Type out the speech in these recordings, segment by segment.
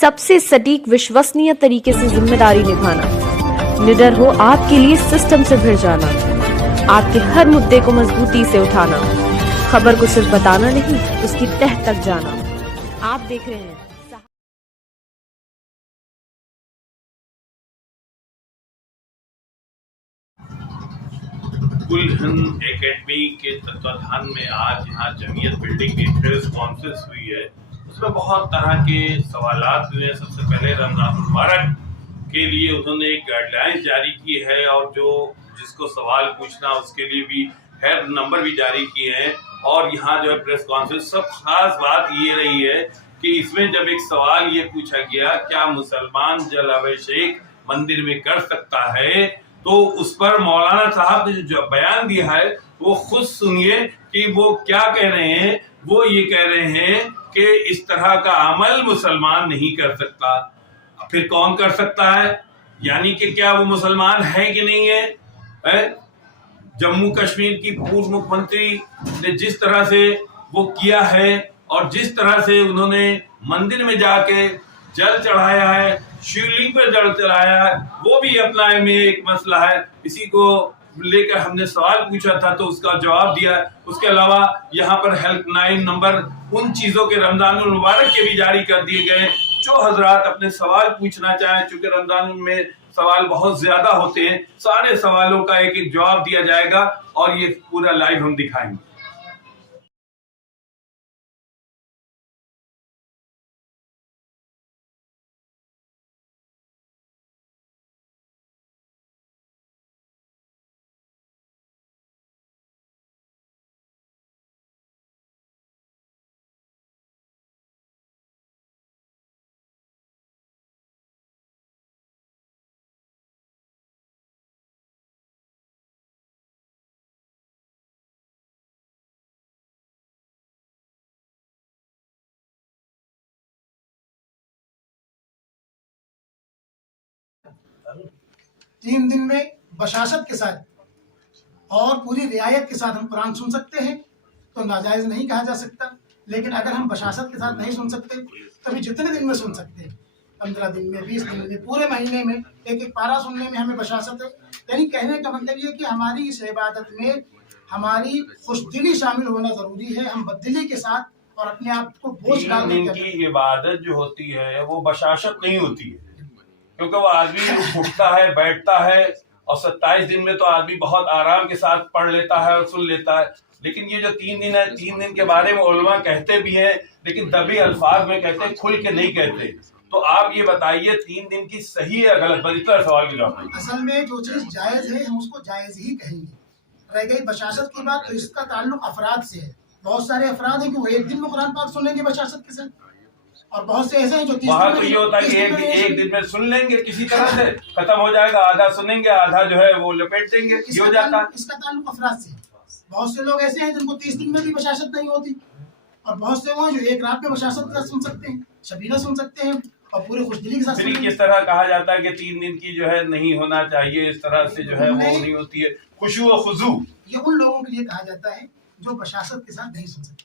सबसे सटीक विश्वसनीय तरीके से जिम्मेदारी निभाना, निडर हो आपके लिए सिस्टम से भिड़ जाना, आपके हर मुद्दे को मजबूती से उठाना, खबर को सिर्फ बताना नहीं, उसकी तह तक जाना। आप देख रहे हैं कुल हिंद एकेडमी के तत्वाधान में आज यहाँ जमीयत बिल्डिंग में प्रेस कॉन्फ्रेंस हुई है। उसमें बहुत तरह के सवालात हुए हैं। सबसे पहले रमजान मुबारक के लिए उन्होंने एक गाइडलाइंस जारी की है और जो जिसको सवाल पूछना उसके लिए भी हेल्प नंबर भी जारी किए हैं। और यहाँ जो है प्रेस कॉन्फ्रेंस सब खास बात ये रही है कि इसमें जब एक सवाल ये पूछा गया क्या मुसलमान जल अभिषेक मंदिर में कर सकता है, तो उस पर मौलाना साहब ने जो बयान दिया है वो खुद सुनिए कि वो क्या कह रहे हैं। वो ये कह रहे हैं कि इस तरह का अमल मुसलमान नहीं कर सकता। फिर कौन कर सकता है? यानी कि क्या वो मुसलमान है कि नहीं है? जम्मू कश्मीर की पूर्व मुख्यमंत्री ने जिस तरह से वो किया है और जिस तरह से उन्होंने मंदिर में जाके जल चढ़ाया है, शिवलिंग पर जल चढ़ाया है, वो भी अपना में एक मसला है। इसी को लेकर हमने सवाल पूछा था तो उसका जवाब दिया। उसके अलावा यहाँ पर हेल्पलाइन नंबर उन चीजों के रमजान मुबारक के भी जारी कर दिए गए जो हजरात अपने सवाल पूछना चाहें। चूंकि रमजान में सवाल बहुत ज्यादा होते हैं, सारे सवालों का एक एक जवाब दिया जाएगा और ये पूरा लाइव हम दिखाएंगे। तीन दिन में बशाशत के साथ और पूरी रियायत के साथ हम कुरान सुन सकते हैं तो नाजायज नहीं कहा जा सकता। लेकिन अगर हम बशाशत के साथ नहीं सुन सकते तो भी जितने दिन में सुन सकते हैं, 15 दिन में, 20 दिन में, पूरे महीने में एक एक पारा सुनने में हमें बशाशत है। यानी कहने का मतलब ये कि हमारी इस इबादत में हमारी खुशदिली शामिल होना जरूरी है। हम बददिली के साथ और अपने आप को बोझ डालने की इबादत जो होती है वो बशाशत नहीं होती है, क्योंकि वो आदमी उठता है, बैठता है और 27 दिन में तो आदमी बहुत आराम के साथ पढ़ लेता है और सुन लेता है। लेकिन ये जो 3 दिन है, 3 दिन के बारे में उलमा कहते भी हैं लेकिन दबी अल्फाज में कहते हैं, खुल के नहीं कहते। तो आप ये बताइए 3 दिन की सही है गलत? बस सवाल की जवाब। असल में जो चीज जायज है हम उसको जायज ही कहेंगे। रह गई बशाशत की बात तो इसका ताल्लुक अफराद से है। बहुत सारे अफराद हैं कि वो एक दिन में कुरान पाक सुनेंगे बशाशत के साथ, और बहुत से ऐसे हैं जो वहाँ तो ये होता है कि एक दिन में सुन लेंगे, किसी तरह से खत्म हो जाएगा, आधा सुनेंगे, आधा जो है वो लपेट देंगे, ये हो जाता है। इसका ताल्लुक अफराद से। बहुत से लोग ऐसे हैं जिनको 30 दिन में भी बशाशत नहीं होती, और बहुत से वो हैं जो एक रात में बशाशत का सुन सकते हैं, शबीना सुन सकते हैं और पूरे खुशदिली के साथ। किस तरह कहा जाता है कि 3 दिन की जो है नहीं होना चाहिए, इस तरह से जो है वो नहीं होती है खुशू और खुजू। ये उन लोगों के लिए कहा जाता है जो बशाशत के साथ नहीं सुन सकते,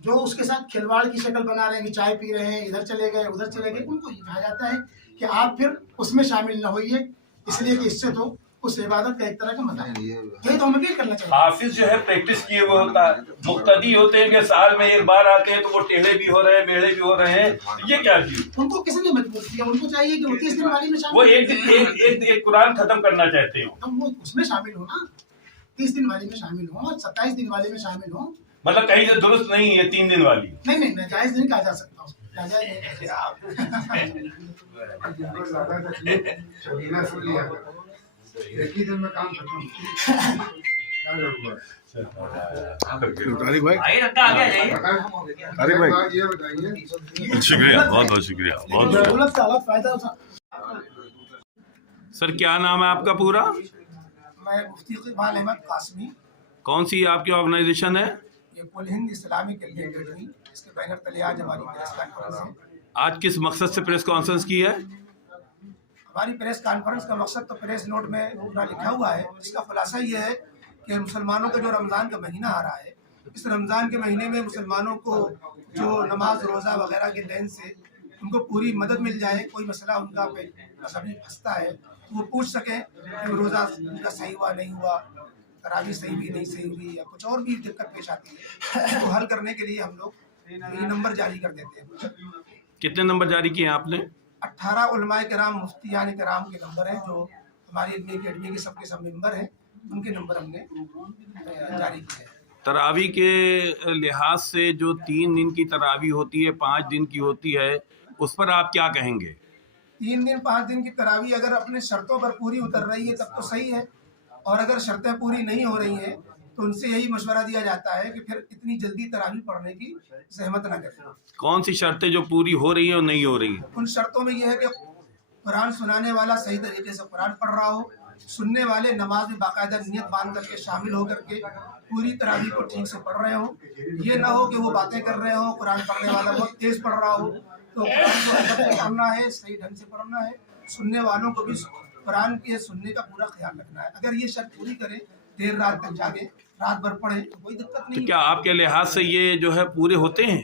जो उसके साथ खिलवाड़ की शक्ल बना रहे हैं, चाय पी रहे हैं, इधर चले गए उधर चले गए, उनको ये कहा जाता है कि आप फिर उसमें शामिल न होइए, इसलिए कि इससे तो उस इबादत का एक तरह का मतलब यही तो हमें भी करना चाहिए। हाफिज जो है प्रैक्टिस किए हुए होता है, मुक्तदी होते हैं कि साल में एक बार आते हैं तो वो टेढ़े भी हो रहे हैं, मेढ़े भी हो रहे हैं, ये क्या चीज? उनको किसी ने मजबूर किया? उनको चाहिए कि वो 30 दिन वाली में शामिल, वो एक कुरान खत्म करना चाहते हो, तो वो उसमें शामिल हो ना, 30 दिन वाली में शामिल हो, 27 दिन वाली में शामिल हो। मतलब कहीं से दुरुस्त नहीं है 3 दिन वाली। नहीं, नाजायज नहीं कहा जा सकता उसको, नाजायज एक ही दिन में काम खत्म। तारिक भाई, ये बताइए। शुक्रिया, बहुत बहुत शुक्रिया, बहुत जरूरत का अलग फायदा उठा। सर क्या नाम है आपका पूरा? मैं मुफ्ती इकबाल अहमद कासमी। कौन सी आपकी ऑर्गेनाइजेशन है? ये कुल हिंद इस्लामिक एकेडमी, इसके बैनर तले आज हमारी प्रेस कॉन्फ्रेंस है। आज किस मकसद से प्रेस कॉन्फ्रेंस की है? हमारी प्रेस कॉन्फ्रेंस का मकसद तो प्रेस नोट में पूरा लिखा हुआ है। इसका खुलासा ये है कि मुसलमानों का जो रमज़ान का महीना आ रहा है, इस रमज़ान के महीने में मुसलमानों को जो नमाज रोज़ा वगैरह के देन से ان کو پوری مدد مل جائے، کوئی مسئلہ ان کا مذہبی پھنستا ہے تو وہ پوچھ سکیں کہ روزہ ان کا صحیح ہوا نہیں ہوا، تراویح صحیح بھی نہیں صحیح ہوئی، یا کچھ اور بھی دقت پیش آتی ہے، اس کو حل کرنے کے لیے ہم لوگ یہ نمبر جاری کر دیتے ہیں۔ کتنے نمبر جاری کیے ہیں آپ نے؟ 18 علماء کرام مفتیان کرام کے نمبر ہیں جو ہماری علمی اکیڈمی کے سب ممبر ہیں، ان کے نمبر ہم نے جاری کیے ہیں۔ تراویح کے لحاظ سے جو 3 دن کی تراویح ہوتی ہے، 5 دن کی ہوتی ہے، اس پر آپ کیا کہیں گے؟ 3 دن 5 دن کی تراویح اگر اپنے شرطوں پر پوری اتر رہی ہے تب تو صحیح ہے، اور اگر شرطیں پوری نہیں ہو رہی ہیں تو ان سے یہی مشورہ دیا جاتا ہے کہ پھر اتنی جلدی تراویح پڑھنے کی زحمت نہ کریں۔ کون سی شرطیں جو پوری ہو رہی ہیں اور نہیں ہو رہی ہیں؟ ان شرطوں میں یہ ہے کہ قرآن سنانے والا صحیح طریقے سے قرآن پڑھ رہا ہو، سننے والے نماز میں باقاعدہ نیت باندھ کر کے شامل ہو کر کے پوری تراویح کو ٹھیک سے پڑھ رہے ہوں، یہ نہ ہو کہ وہ باتیں کر رہے ہوں، قرآن پڑھنے والا بہت تیز پڑھ رہا ہو، تو قرآن کو ادب سے پڑھنا ہے، صحیح ڈھنگ سے پڑھنا ہے، سننے والوں کو بھی قرآن کے سننے کا پورا خیال رکھنا ہے۔ اگر یہ شرط پوری کریں، دیر رات تک جاگے، رات بھر پڑھیں تو کوئی دقت تو نہیں۔ کیا آپ کے لحاظ سے یہ جو ہے پورے ہوتے ہیں؟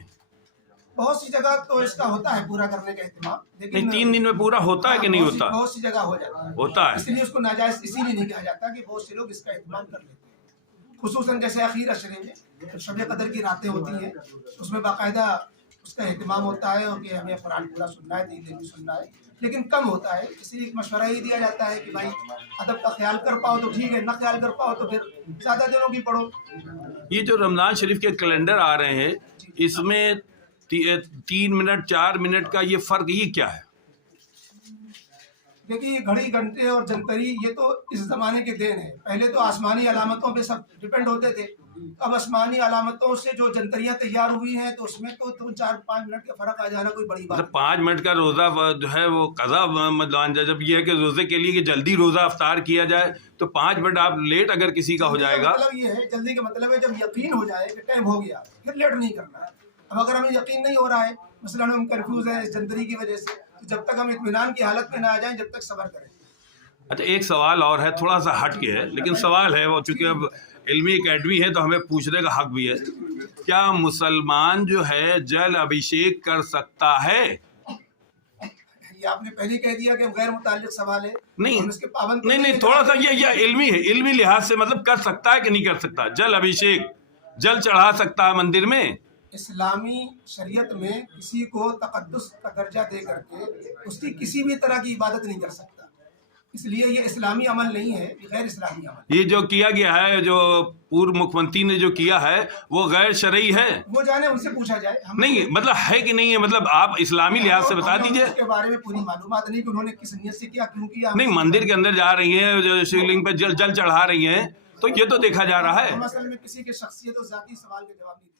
بہت سی جگہ تو اس کا ہوتا ہے پورا کرنے کا اہتمام، نہیں، لیکن 3 دن میں پورا ہوتا ہے کہ نہیں ہوتا؟ بہت سی جگہ ہو جاتا ہے، ہوتا ہے۔ اس لیے اس کو ناجائز اسی لیے نہیں کہا جاتا کہ بہت سے لوگ اس کا اہتمام کر لیتے ہیں، خصوصاً جیسے اخیر عشرے میں شب قدر کی راتیں ہوتی ہیں، اس میں باقاعدہ اس کا اہتمام ہوتا ہے اور کہ ہمیں قرآن پورا سننا ہے، 3 دن بھی سننا ہے، لیکن کم ہوتا ہے، اس لیے مشورہ یہ دیا جاتا ہے کہ بھائی ادب کا خیال کر پاؤ تو ٹھیک ہے، نہ خیال کر پاؤ تو پھر زیادہ دنوں کی پڑھو۔ یہ جو رمضان شریف کے کیلنڈر آ رہے ہیں، اس میں 3 منٹ 4 منٹ کا یہ فرق یہ کیا ہے؟ دیکھیے گھڑی گھنٹے اور جنتری یہ تو اس زمانے کے دین ہے، پہلے تو آسمانی علامتوں پہ سب ڈپینڈ ہوتے تھے، اب آسمانی علامتوں سے جو جنتریاں تیار ہوئی ہیں تو اس میں تو 4-5 منٹ کا فرق آ جانا کوئی بڑی بات مطلب 5 منٹ کا روزہ جو ہے وہ قضا مطلب جب یہ ہے کہ روزے کے لیے کہ جلدی روزہ افطار کیا جائے تو 5 منٹ آپ لیٹ اگر کسی کا ہو جائے گا۔ مطلب یہ ہے، جلدی کا مطلب ہے جب یقین ہو جائے کہ ٹائم ہو گیا پھر لیٹ نہیں کرنا ہے۔ اب اگر ہمیں یقین نہیں ہو رہا ہے، مثلاً ہم کنفیوز ہیں اس جنتری کی وجہ سے، تو جب تک ہم اطمینان کی حالت میں نہ آ جائیں جب تک صبر کریں۔ اچھا، ایک سوال اور ہے، تھوڑا سا ہٹ کے ہے لیکن سوال ہے، وہ چونکہ اب علمی اکیڈمی ہے تو ہمیں پوچھنے کا حق بھی ہے۔ کیا مسلمان جو ہے جل ابھیشیک کر سکتا ہے؟ یہ آپ نے پہلے کہہ دیا کہ غیر متعلق سوال ہے، نہیں ہم اس کے پابند نہیں، تھوڑا سا یہ علمی ہے، علمی لحاظ سے مطلب کر سکتا ہے کہ نہیں کر سکتا؟ جل ابھیشیک جل چڑھا سکتا ہے مندر میں؟ اسلامی شریعت میں کسی کو تقدس کا درجہ دے کر کے اس کی کسی بھی طرح کی عبادت نہیں کر سکتا، اس لیے یہ اسلامی عمل نہیں ہے، یہ غیر اسلامی عمل۔ یہ جو کیا گیا ہے، جو پورو مکھ منتری نے جو کیا ہے وہ غیر شرعی ہے؟ وہ جانے ان سے پوچھا جائے، نہیں مطلب ہے کہ نہیں ہے، مطلب آپ اسلامی لحاظ سے بتا دیجئے۔ اس کے بارے میں پوری معلومات نہیں کہ انہوں نے کس نیت سے کیا، کیوں کیا۔ نہیں، مندر کے اندر جا رہی ہیں، جو شیو لنگ پہ جل چڑھا رہی ہیں، تو یہ تو دیکھا جا رہا ہے۔ ہم اصل میں کسی کے شخصیت اور ذاتی سوال کے جواب نہیں